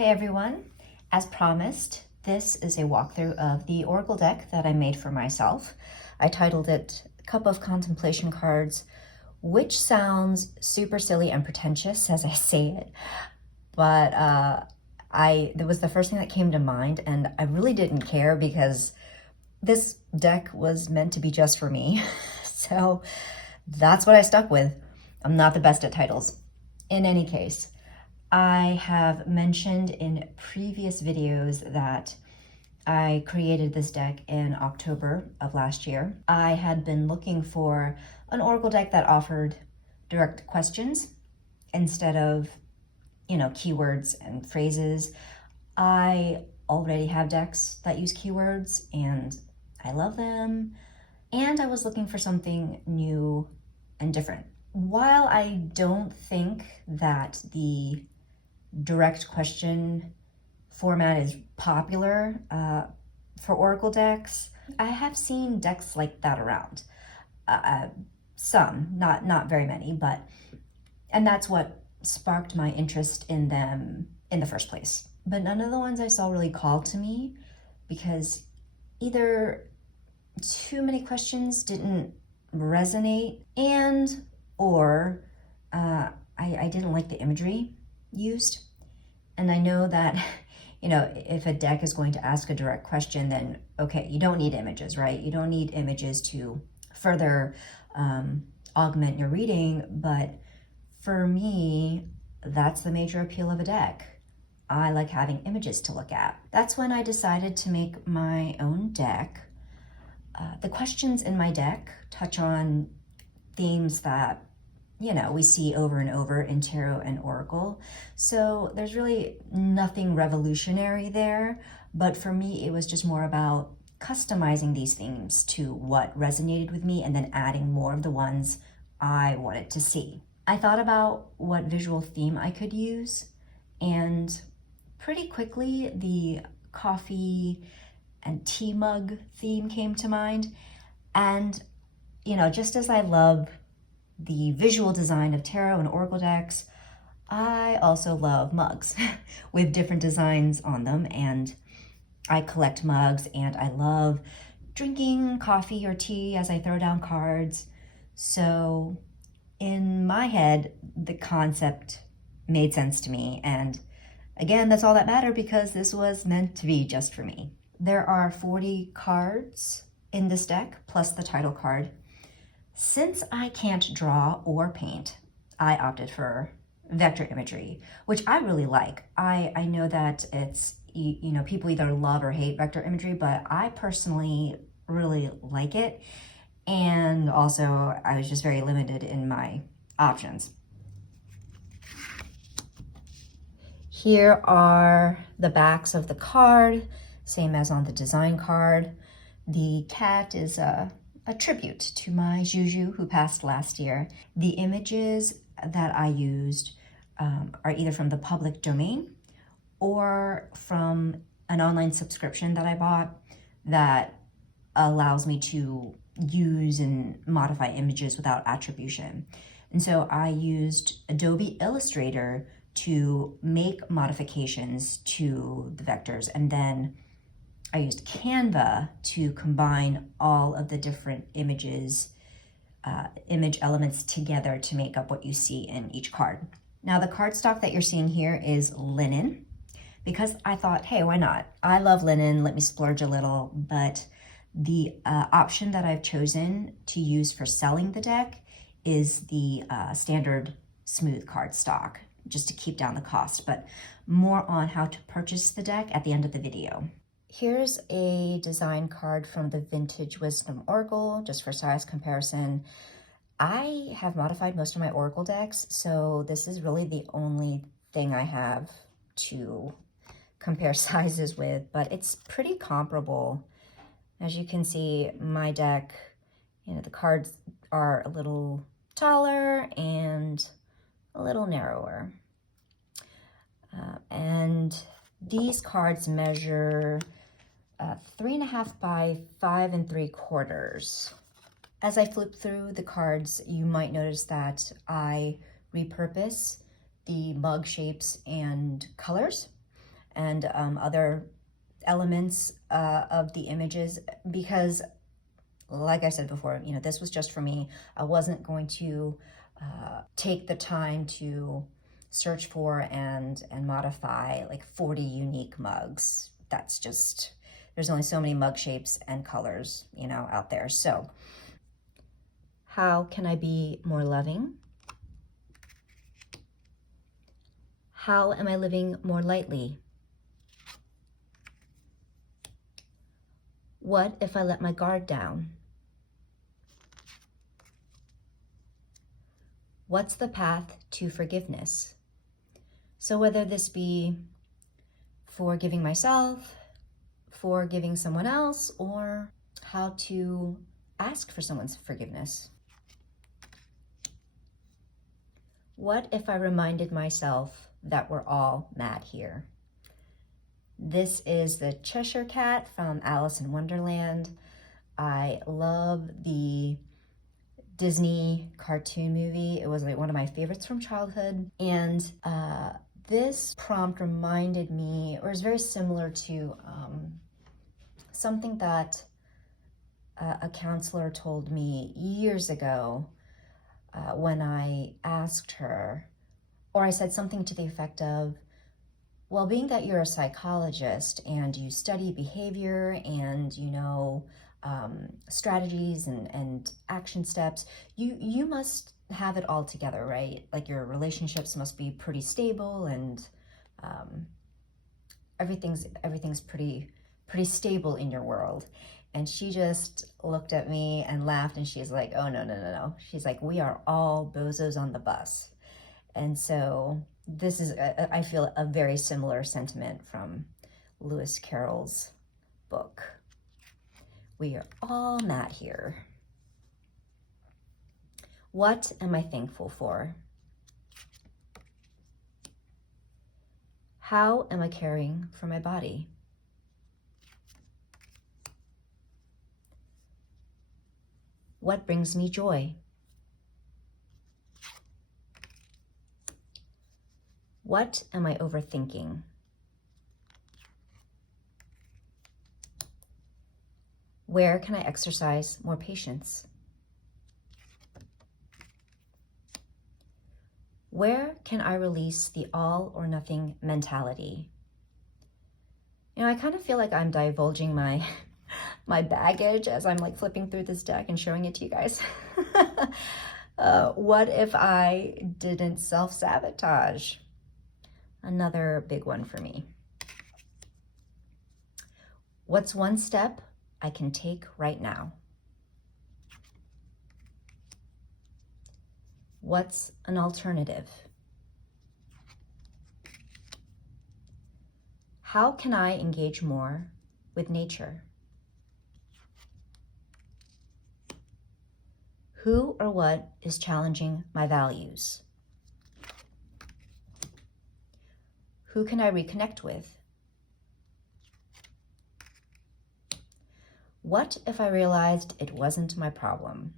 Hey everyone, as promised, this is a walkthrough of the Oracle deck that I made for myself. I titled it Cup of Contemplation Cards, which sounds super silly and pretentious as I say it, but that was the first thing that came to mind, and I really didn't care because this deck was meant to be just for me. So that's what I stuck with. I'm not the best at titles. In any case, I have mentioned in previous videos that I created this deck in October of last year. I had been looking for an Oracle deck that offered direct questions instead of, keywords and phrases. I already have decks that use keywords and I love them. And I was looking for something new and different. While I don't think that the direct question format is popular for Oracle decks, I have seen decks like that around. Some, not very many, and that's what sparked my interest in them in the first place. But none of the ones I saw really called to me because either too many questions didn't resonate or I didn't like the imagery used. And I know that, if a deck is going to ask a direct question, then okay, you don't need images, right? You don't need images to further augment your reading. But for me, that's the major appeal of a deck. I like having images to look at. That's when I decided to make my own deck. The questions in my deck touch on themes that we see over and over in tarot and oracle. So there's really nothing revolutionary there, but for me, it was just more about customizing these themes to what resonated with me and then adding more of the ones I wanted to see. I thought about what visual theme I could use, and pretty quickly the coffee and tea mug theme came to mind. And, just as I love the visual design of tarot and oracle decks, I also love mugs with different designs on them, and I collect mugs and I love drinking coffee or tea as I throw down cards. So in my head, the concept made sense to me, and again, that's all that mattered because this was meant to be just for me. There are 40 cards in this deck, plus the title card. Since I can't draw or paint, I opted for vector imagery, which I really like. I know that it's, people either love or hate vector imagery, but I personally really like it. And also, I was just very limited in my options. Here are the backs of the card, same as on the design card. The cat is a tribute to my Juju who passed last year. The images that I used are either from the public domain or from an online subscription that I bought that allows me to use and modify images without attribution. And so I used Adobe Illustrator to make modifications to the vectors, and then I used Canva to combine all of the different image elements together to make up what you see in each card. Now, the cardstock that you're seeing here is linen because I thought, hey, why not? I love linen, let me splurge a little, but the option that I've chosen to use for selling the deck is the standard smooth cardstock, just to keep down the cost, but more on how to purchase the deck at the end of the video. Here's a design card from the Vintage Wisdom Oracle, just for size comparison. I have modified most of my Oracle decks, so this is really the only thing I have to compare sizes with, but it's pretty comparable. As you can see, my deck, the cards are a little taller and a little narrower. And these cards measure 3.5 by 5 3/4. As I flip through the cards, you might notice that I repurpose the mug shapes and colors. and other elements of the images, because like I said before, this was just for me. I wasn't going to take the time to search for and modify like 40 unique mugs. That's just, there's only so many mug shapes and colors, out there. So how can I be more loving? How am I living more lightly? What if I let my guard down? What's the path to forgiveness? So whether this be forgiving myself, forgiving someone else, or how to ask for someone's forgiveness. What if I reminded myself that we're all mad here? This is the Cheshire Cat from Alice in Wonderland. I love the Disney cartoon movie. It was like one of my favorites from childhood. And this prompt reminded me, or is very similar to something that a counselor told me years ago when I asked her, or I said something to the effect of, well, being that you're a psychologist and you study behavior and strategies and action steps, you must have it all together, right? Like your relationships must be pretty stable and everything's pretty stable in your world. And she just looked at me and laughed, and she's like, oh, no. She's like, we are all bozos on the bus. And so this is, I feel, a very similar sentiment from Lewis Carroll's book. We are all mad here. What am I thankful for? How am I caring for my body? What brings me joy? What am I overthinking? Where can I exercise more patience? Where can I release the all or nothing mentality? I kind of feel like I'm divulging my baggage as I'm like flipping through this deck and showing it to you guys. What if I didn't self-sabotage? Another big one for me. What's one step I can take right now? What's an alternative? How can I engage more with nature? Who or what is challenging my values? Who can I reconnect with? What if I realized it wasn't my problem?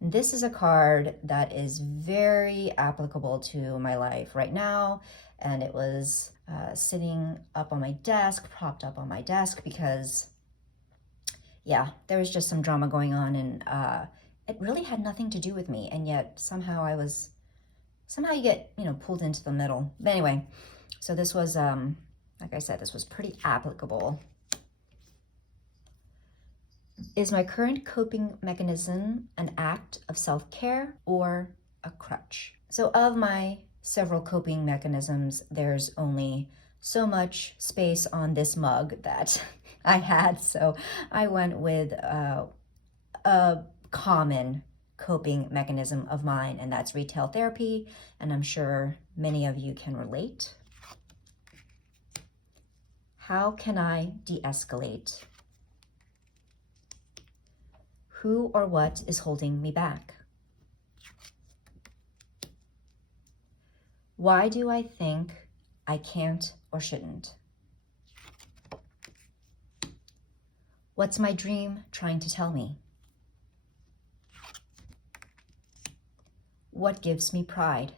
This is a card that is very applicable to my life right now, and it was sitting up on my desk, propped up on my desk, because yeah, there was just some drama going on, and it really had nothing to do with me, and yet somehow you get pulled into the middle. But anyway, so this was like I said, this was pretty applicable. Is my current coping mechanism an act of self-care or a crutch? So of my several coping mechanisms, there's only so much space on this mug that I had, so I went with a common coping mechanism of mine, and that's retail therapy, and I'm sure many of you can relate. How can I de-escalate? Who or what is holding me back? Why do I think I can't or shouldn't? What's my dream trying to tell me? What gives me pride?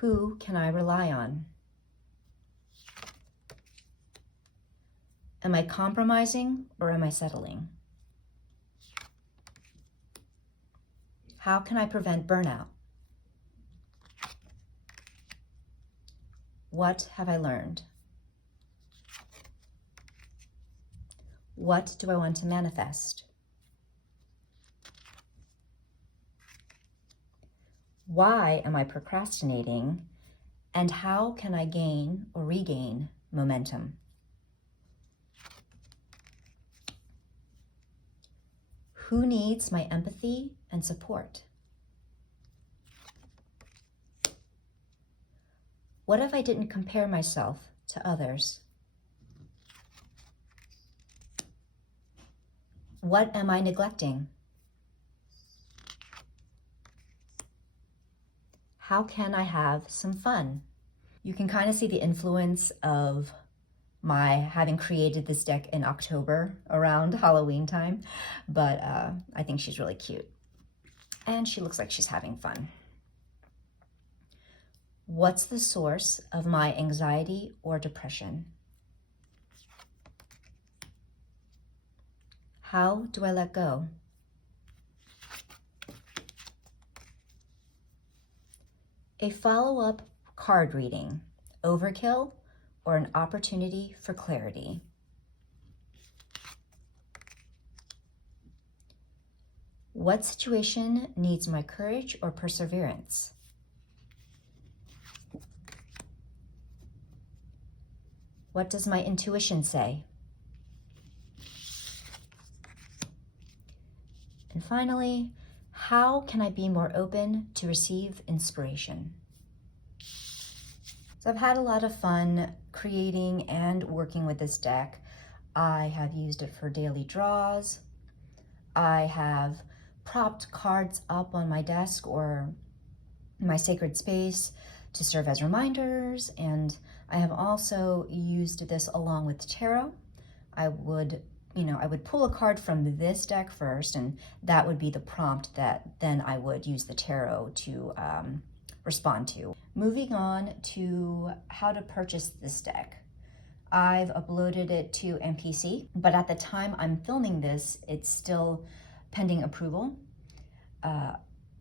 Who can I rely on? Am I compromising or am I settling? How can I prevent burnout? What have I learned? What do I want to manifest? Why am I procrastinating? And how can I gain or regain momentum? Who needs my empathy and support? What if I didn't compare myself to others? What am I neglecting? How can I have some fun? You can kind of see the influence of my having created this deck in October around Halloween time, but I think she's really cute. And she looks like she's having fun. What's the source of my anxiety or depression? How do I let go? A follow-up card reading, overkill or an opportunity for clarity? What situation needs my courage or perseverance? What does my intuition say? And finally, how can I be more open to receive inspiration? So I've had a lot of fun creating and working with this deck. I have used it for daily draws. I have propped cards up on my desk or my sacred space to serve as reminders, and I have also used this along with tarot. I would pull a card from this deck first, and that would be the prompt that then I would use the tarot to respond to. Moving on to how to purchase this deck. I've uploaded it to MPC, but at the time I'm filming this, it's still pending approval.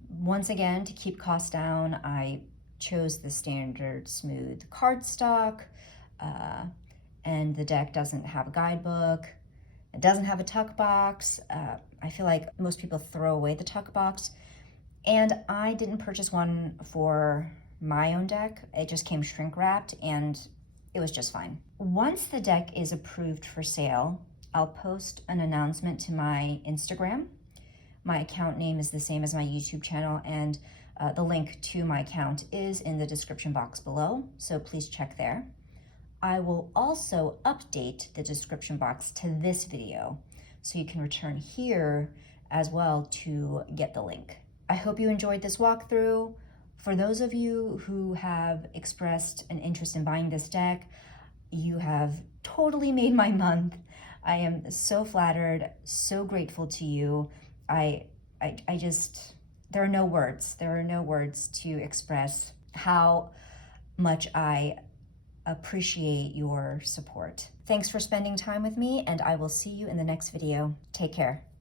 Once again, to keep costs down, I chose the standard smooth cardstock, and the deck doesn't have a guidebook. It doesn't have a tuck box. I feel like most people throw away the tuck box, and I didn't purchase one for my own deck. It just came shrink wrapped, and it was just fine. Once the deck is approved for sale, I'll post an announcement to my Instagram. My account name is the same as my YouTube channel, and the link to my account is in the description box below, so please check there. I will also update the description box to this video, so you can return here as well to get the link. I hope you enjoyed this walkthrough. For those of you who have expressed an interest in buying this deck, you have totally made my month. I am so flattered, so grateful to you. I just, there are no words. There are no words to express how much I appreciate your support. Thanks for spending time with me, and I will see you in the next video. Take care.